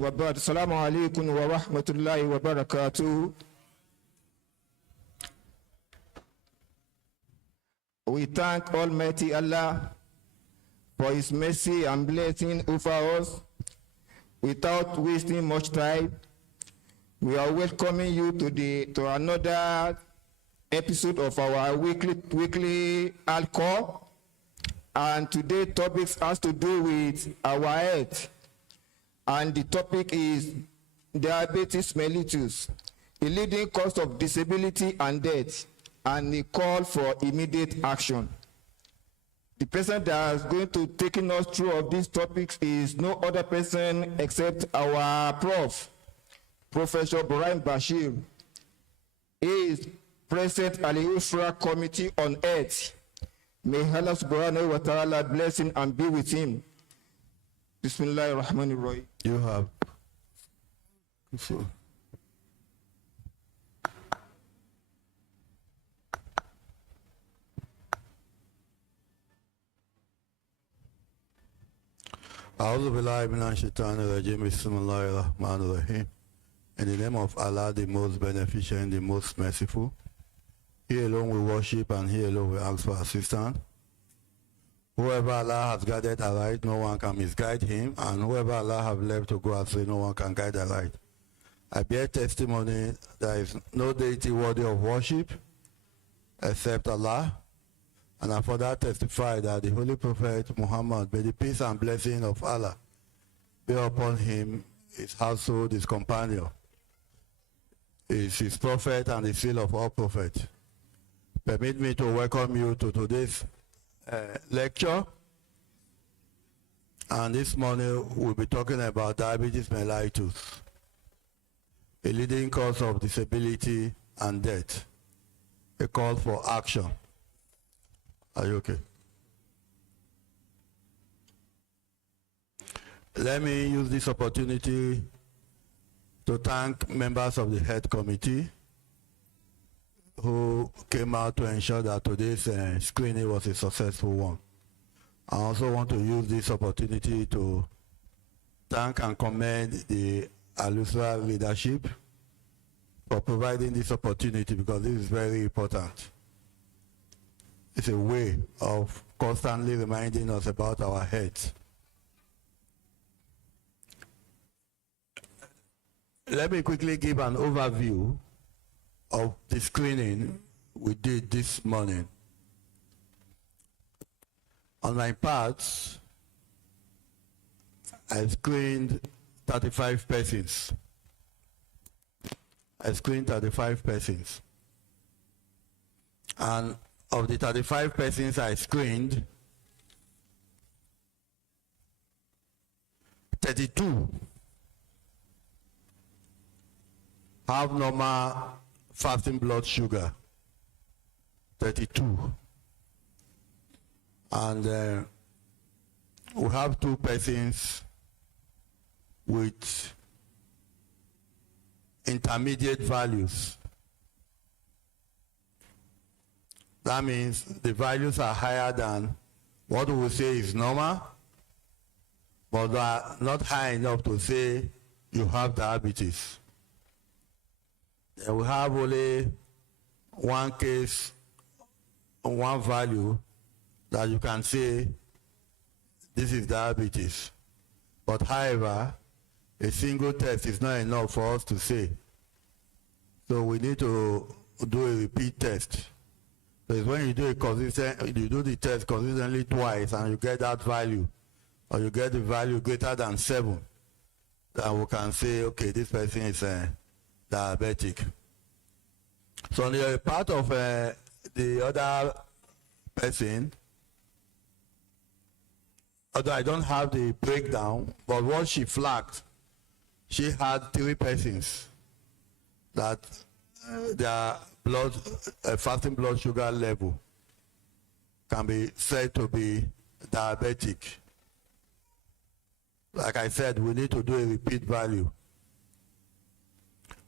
Assalamu Alaikum wa Wabarakatuh. We thank Almighty Allah for His mercy and blessing over us. Without wasting much time, we are welcoming you to another episode of our weekly Halqah. And today's topic has to do with our health. And the topic is diabetes mellitus, a leading cause of disability and death, and a call for immediate action. The person that is going to take us through of these topics is no other person except our Prof, Professor Bashiru. He is President Al-Usrah Committee on Health. May Allah subhanahu wa ta'ala bless him and be with him. Bismillahirrahmanirrahim. You have. A'udhu billahi minash shaitanir rajim. Bismillahir rahmanir rahim. In the name of Allah, the most beneficent, the most merciful. He alone we worship and He alone we ask for assistance. Whoever Allah has guided aright, no one can misguide him, and whoever Allah have left to go astray, no one can guide aright. I bear testimony there is no deity worthy of worship except Allah, and I further testify that the Holy Prophet Muhammad, may the peace and blessing of Allah be upon him, his household, his companion, is his prophet and the seal of all prophets. Permit me to welcome you to today's lecture, and this morning we'll be talking about diabetes mellitus, a leading cause of disability and death, a call for action. Are you okay? Let me use this opportunity to thank members of the Health Committee who came out to ensure that today's screening was a successful one. I also want to use this opportunity to thank and commend the Al-Usrah leadership for providing this opportunity, because this is very important. It's a way of constantly reminding us about our health. Let me quickly give an overview of the screening we did this morning. On my part, I screened 35 persons. And of the 35 persons I screened, 32 have normal fasting blood sugar, 32. And we have 2 persons with intermediate values. That means the values are higher than what we will say is normal, but they are not high enough to say you have diabetes. We have only one case, one value that you can say this is diabetes. But however, a single test is not enough for us to say. So we need to do a repeat test. So it's when you do the test consistently twice and you get that value, or you get the value greater than 7, then we can say, okay, this person is diabetic. So on the part of the other person, although I don't have the breakdown, but what she flagged, she had 3 persons that their fasting blood sugar level can be said to be diabetic. Like I said, we need to do a repeat value.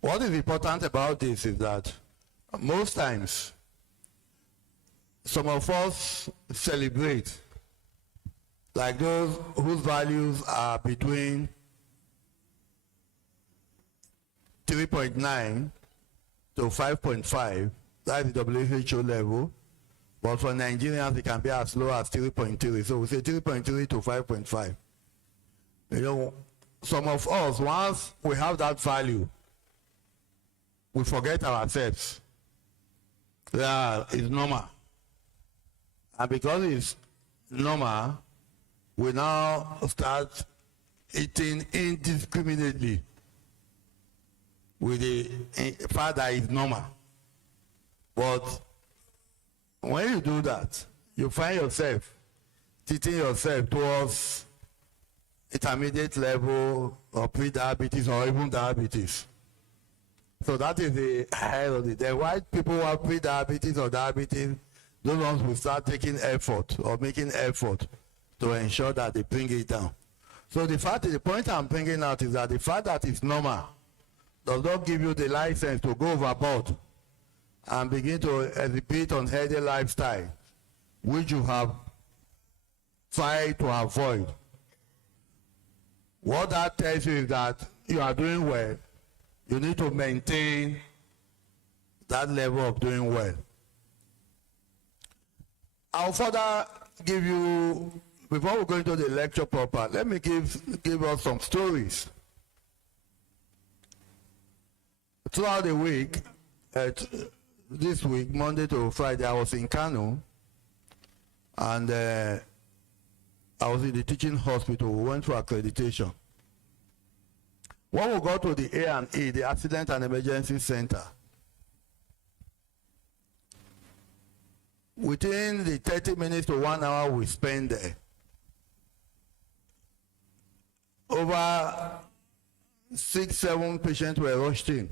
What is important about this is that most times, some of us celebrate, like those whose values are between 3.9 to 5.5. That's the WHO level. But for Nigerians, it can be as low as 3.3. So we say 3.3 to 5.5. You know, some of us, once we have that value, we forget ourselves. Yeah, it's normal. And because it's normal, we now start eating indiscriminately with the fact that it's normal. But when you do that, you find yourself teaching yourself towards intermediate level of pre-diabetes or even diabetes. So that is the high of it. The white people who have pre-diabetes or diabetes, those ones will start taking effort or making effort to ensure that they bring it down. So the point I'm bringing out is that the fact that it's normal does not give you the license to go overboard and begin to exhibit unhealthy lifestyle, which you have tried to avoid. What that tells you is that you are doing well. You need to maintain that level of doing well. I'll further give you, before we go into the lecture proper, let me give us some stories. Throughout the week, this week, Monday to Friday, I was in Kano, and I was in the teaching hospital. We went for accreditation. When we got to the A&E, the Accident and Emergency Center, within the 30 minutes to 1 hour we spent there, over 6-7 patients were rushed in,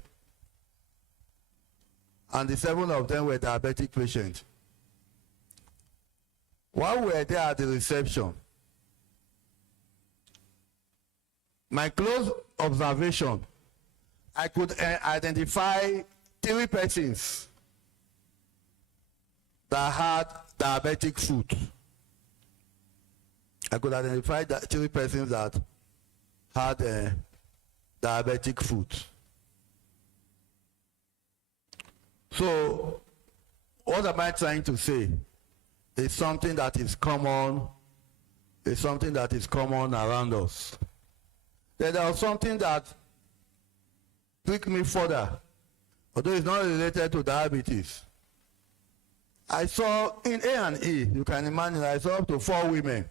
and the 7 of them were diabetic patients. While we were there at the reception, my close observation, I could identify 3 persons that had diabetic foot. I could identify 3 persons that had diabetic foot. So, what am I trying to say? It's something that is common. It's something that is common around us. Then there was something that took me further, although it's not related to diabetes. I saw in A&E, you can imagine, I saw up to 4 women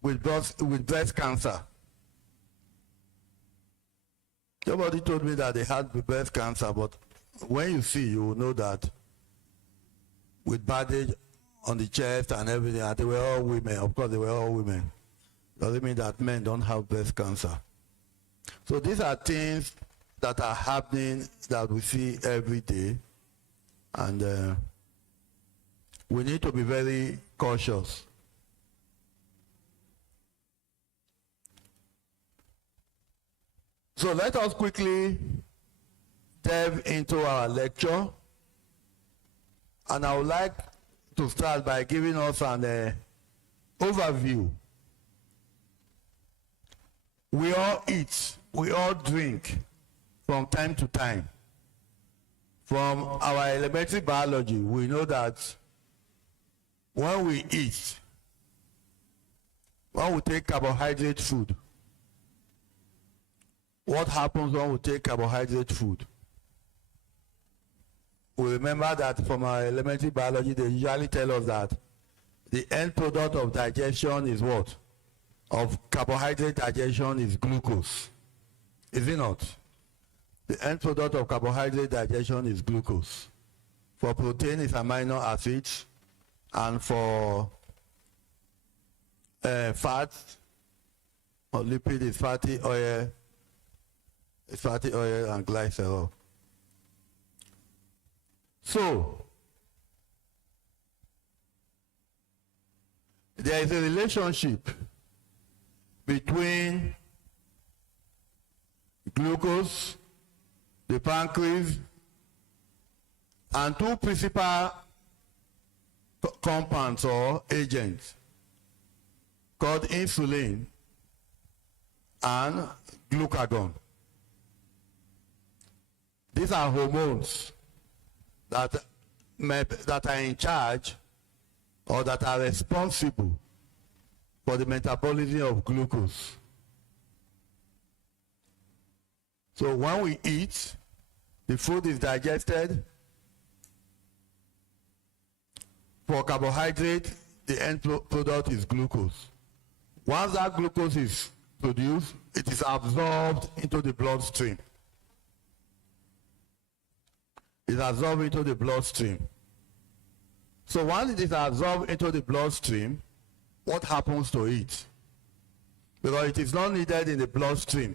with breast cancer. Nobody told me that they had breast cancer, but when you see, you will know that with bandage on the chest and everything, and they were all women. Of course, they were all women. Doesn't mean that men don't have breast cancer. So these are things that are happening that we see every day, and we need to be very cautious. So let us quickly delve into our lecture, and I would like to start by giving us an overview. We all eat, we all drink from time to time. From our elementary biology, we know that when we eat, when we take carbohydrate food, what happens when we take carbohydrate food? We remember that from our elementary biology, they usually tell us that the end product of digestion is what? Of carbohydrate digestion is glucose. Is it not? The end product of carbohydrate digestion is glucose. For protein, it's amino acids, and for fat or lipid is fatty oil. It's fatty oil and glycerol. So, there is a relationship between glucose, the pancreas, and 2 principal compounds or agents called insulin and glucagon. These are hormones that are in charge or that are responsible for the metabolism of glucose. So when we eat, the food is digested. For carbohydrate, the end product is glucose. Once that glucose is produced, it is absorbed into the bloodstream. It's absorbed into the bloodstream. So once it is absorbed into the bloodstream, what happens to it? Because it is not needed in the bloodstream.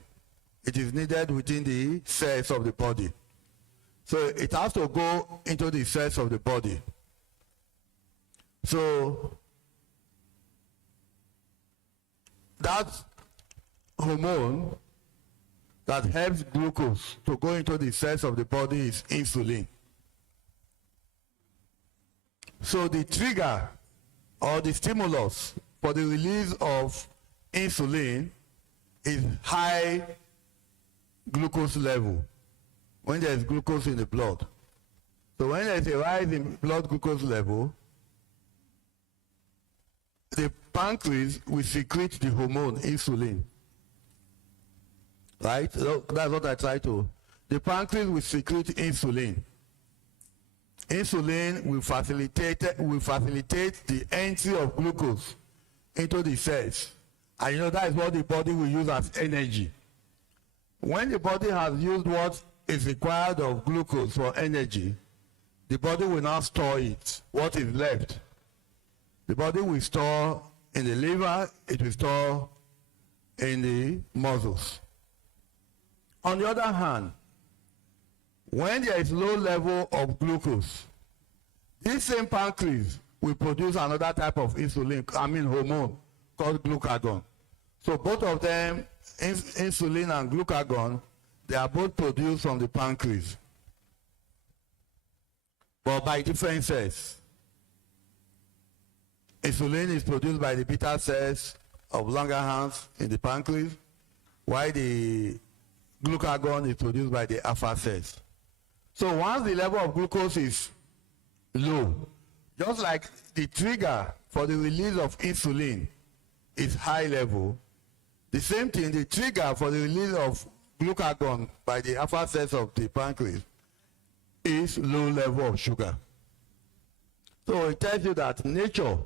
It is needed within the cells of the body. So it has to go into the cells of the body. So that hormone that helps glucose to go into the cells of the body is insulin. So the trigger or the stimulus for the release of insulin is high glucose level when there is glucose in the blood. So when there is a rise in blood glucose level, the pancreas will secrete the hormone insulin. Right? So that's what I try to. The pancreas will secrete insulin. Insulin will facilitate the entry of glucose into the cells. And you know that is what the body will use as energy. When the body has used what is required of glucose for energy, the body will now store it, what is left. The body will store in the liver, it will store in the muscles. On the other hand, when there is low level of glucose, this same pancreas will produce another type of hormone called glucagon. So both of them, insulin and glucagon, they are both produced from the pancreas, but by different cells. Insulin is produced by the beta cells of Langerhans in the pancreas, while the glucagon is produced by the alpha cells. So once the level of glucose is low, just like the trigger for the release of insulin is high level, the same thing, the trigger for the release of glucagon by the alpha cells of the pancreas is low level of sugar. So it tells you that nature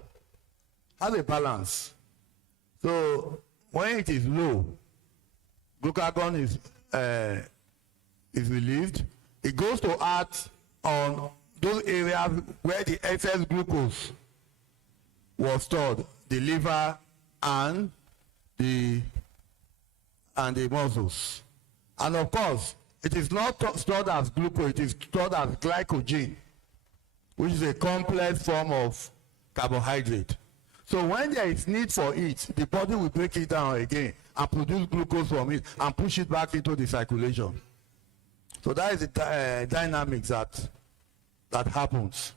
has a balance. So when it is low, glucagon is relieved. It goes to act on those areas where the excess glucose was stored, the liver and the muscles. And of course, it is not stored as glucose, it is stored as glycogen, which is a complex form of carbohydrate. So when there is need for it, the body will break it down again and produce glucose from it and push it back into the circulation. So that is the dynamics that happens.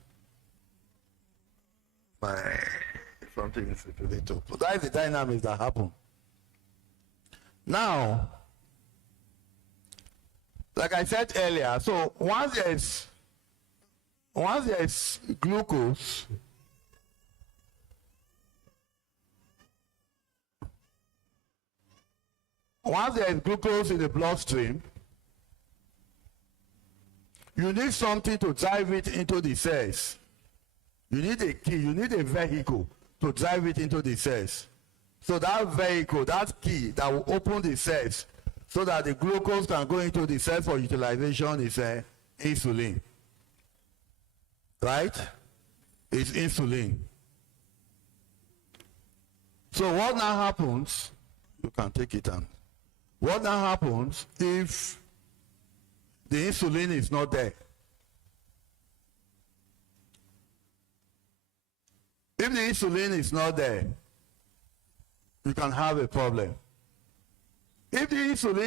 Something is related. So that is the dynamics that happen. Now, like I said earlier, so once there is glucose, once there is glucose in the bloodstream, you need something to drive it into the cells. You need a key, you need a vehicle to drive it into the cells. So that vehicle, that key that will open the cells so that the glucose can go into the cell for utilization is insulin. Right? It's insulin. So what now happens, you can take it on. What now happens if the insulin is not there? If the insulin is not there, you can have a problem. If the insulin